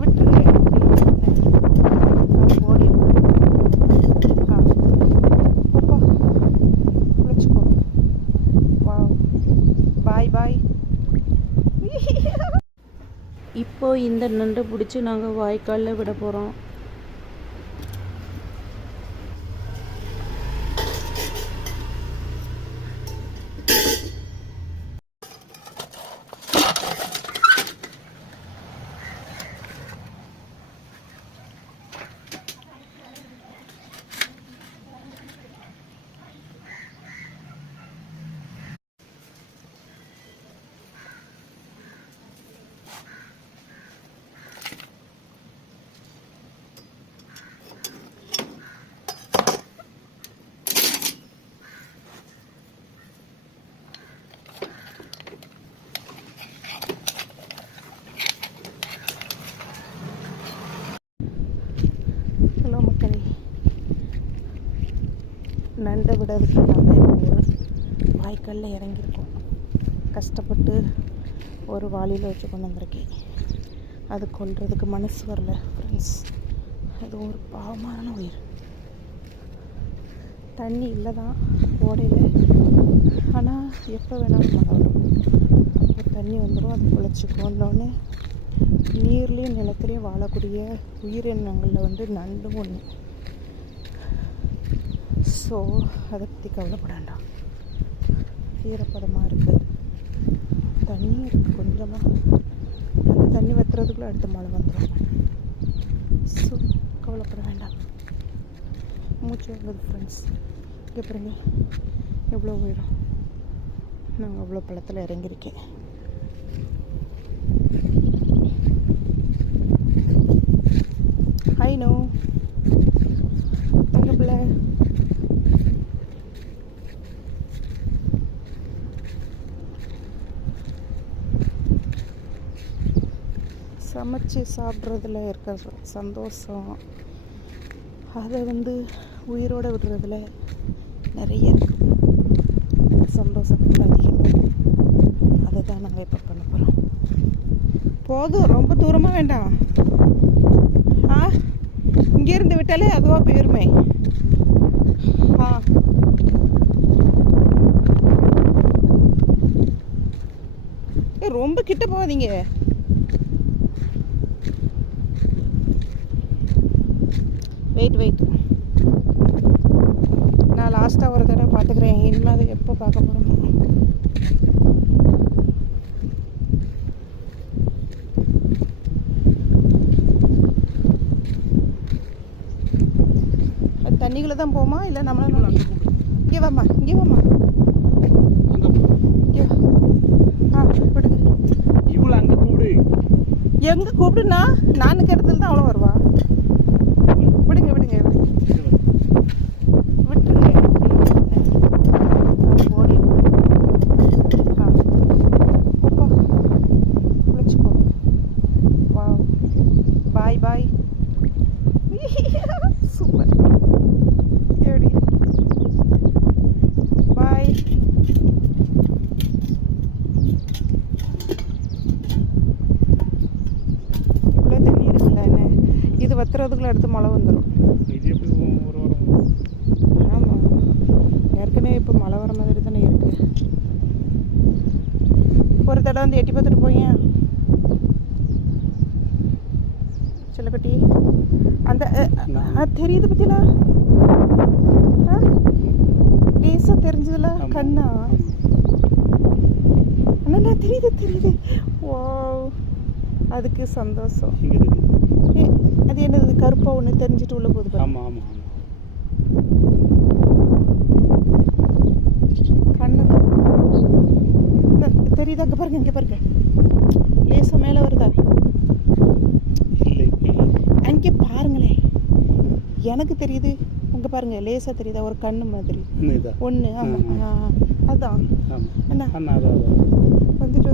விட்டுருங்க. ஓடி அப்பா குளிச்சுக்கோ. வா பாய் பாய். இப்போ இந்த நண்டை பிடிச்சி நாங்கள் வாய்க்காலில் விட போகிறோம். நண்டை விடுறதுக்கு நாங்கள் ஒரு வாய்க்காலில் இறங்கியிருக்கோம். கஷ்டப்பட்டு ஒரு வாளியில் வச்சு கொண்டு வந்திருக்கேன். அது கொல்றதுக்கு மனசு வரல ஃப்ரெண்ட்ஸ். அது ஒரு பாவமான உயிர். தண்ணி இல்லை தான் ஓடையில், ஆனால் எப்போ வேணாலும் மழை வரும். அப்போ தண்ணி வந்துடும், அது குளிச்சுக்கும். வந்தோடனே நீர்லேயும் நிலத்துலேயும் வாழக்கூடிய உயிரினங்களில் நண்டும் ஒன்று. ஸோ அதை பற்றி கவலைப்பட வேண்டாம். ஈரப்பதமாக இருக்குது, தண்ணி இருக்குது கொஞ்சமாக. அந்த தண்ணி வத்துறதுக்குள்ளே அடுத்த மழை வந்துடும். ஸோ கவலைப்பட வேண்டாம். மூச்சு வாங்குது ஃப்ரெண்ட்ஸ். இங்கே பாருங்க எவ்வளோ உயரம். நாங்கள் அவ்வளோ பள்ளத்தில் இறங்கியிருக்கேன். ஐ நோ எங்கள் பிள்ளை சமைச்சு சாப்பிட்றதுல இருக்கிற சந்தோஷம், அதை உயிரோடு விடுறதுல நிறைய இருக்குது. சந்தோஷத்துக்கு அதிகமாக அதை தான் நாங்கள் இப்போ பண்ண போகிறோம். போதும், ரொம்ப தூரமாக வேண்டாம். இங்கேருந்து விட்டாலே அதுவாக போயிருமே. ரொம்ப கிட்ட போகாதீங்க. வெயிட், நான் லாஸ்ட்டாக ஒரு தடவை பார்த்துக்கிறேன். இனிமேல் அது எப்போ பார்க்க போகிறோமோ. அது தண்ணிக்குள்ளே தான் போமா இல்லை நம்மளால? இங்கே வாம்மா. விடுங்க. இவ்வளோ அங்கே கூப்பிடு. எங்கே கூப்பிடுனா நானுக்கு இடத்துல தான் அவ்வளோ வருவா. விடுங்க விட்டுருங்க. ஓடி அப்பா குளிச்சுக்கோ. வா பாய் பாய். சூப்பர். எப்படி பாய். இவ்வளோ தண்ணி இருக்குல்ல, என்ன இது வத்துறதுக்குள்ள அடுத்து மழை வந்துடும். ஆமாம், ஏற்கனவே இப்போ மழை வர மாதிரி தானே இருக்குது. ஒரு தடவை எட்டி பார்த்துட்டு போயேன் செல்லக்குட்டி. அந்த தெரியுது பற்றினா லேசாக தெரிஞ்சதில்ல கண்ணா. அண்ணா தெரியுது. ஓ, அதுக்கு சந்தோஷம். அது என்னது கருப்பாக ஒன்று தெரிஞ்சுட்டு உள்ள போகுது. கண்ணு தெரியுதா? அங்கே பாருங்க லேசாக மேலே வருதா? அங்கே பாருங்களேன், எனக்கு தெரியுது. அங்கே பாருங்க லேசாக தெரியுதா? ஒரு கண்ணு மாதிரி ஒன்று. ஆமாம், அதான் என்ன வந்துட்டு